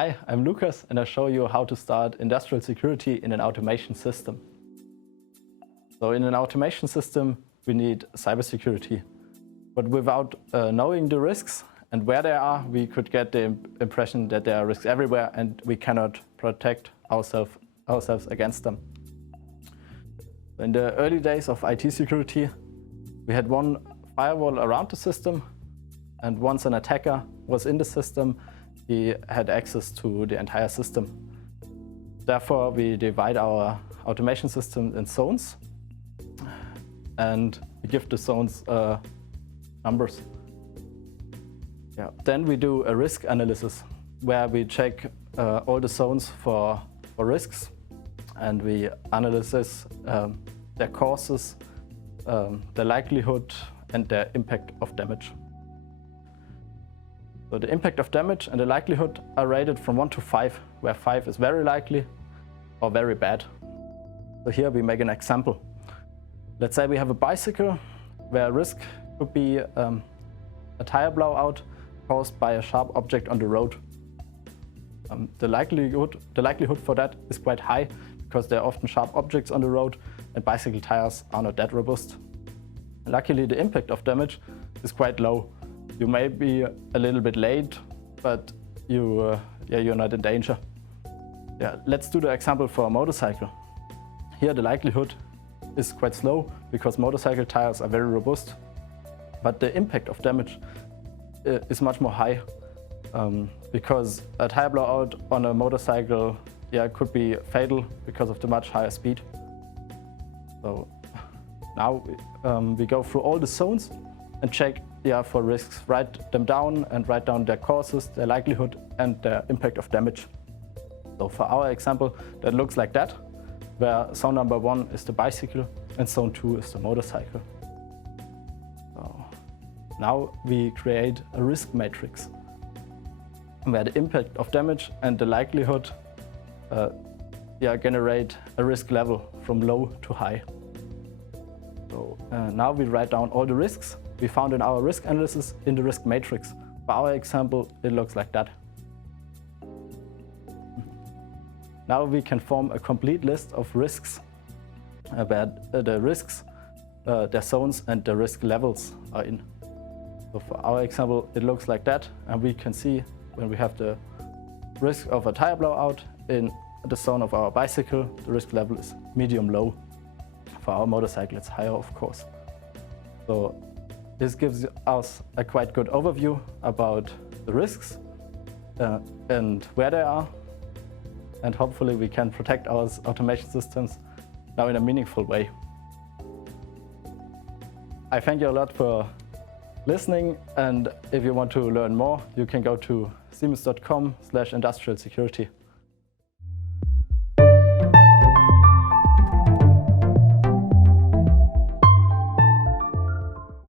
Hi, I'm Lukas and I'll show you how to start industrial security in an automation system. So in an automation system we need cybersecurity, but without knowing the risks and where they are, we could get the impression that there are risks everywhere and we cannot protect ourselves against them. In the early days of IT security, we had one firewall around the system, and once an attacker was in the system, he had access to the entire system. Therefore, we divide our automation system in zones, and we give the zones numbers. Then we do a risk analysis, where we check all the zones for risks, and we analyze their causes, the likelihood, and their impact of damage. So the impact of damage and the likelihood are rated from 1 to 5, where 5 is very likely or very bad. So here we make an example. Let's say we have a bicycle where risk could be a tire blowout caused by a sharp object on the road. The likelihood for that is quite high because there are often sharp objects on the road and bicycle tires are not that robust. Luckily, the impact of damage is quite low. You may be a little bit late, but you're not in danger. Let's do the example for a motorcycle. Here the likelihood is quite slow because motorcycle tires are very robust, but the impact of damage is much more high because a tire blowout on a motorcycle could be fatal because of the much higher speed. So now we go through all the zones and check for risks, write them down and write down their causes, their likelihood and their impact of damage. So for our example, that looks like that, where zone number 1 is the bicycle and zone 2 is the motorcycle. So now we create a risk matrix where the impact of damage and the likelihood generate a risk level from low to high. So now we write down all the risks we found in our risk analysis in the risk matrix. For our example, it looks like that. Now we can form a complete list of risks where the risks, their zones and the risk levels are in. So for our example, it looks like that, and we can see when we have the risk of a tire blowout in the zone of our bicycle, the risk level is medium-low. For our motorcycle, it's higher, of course. So this gives us a quite good overview about the risks and where they are, and hopefully we can protect our automation systems now in a meaningful way. I thank you a lot for listening, and if you want to learn more, you can go to siemens.com/industrial security.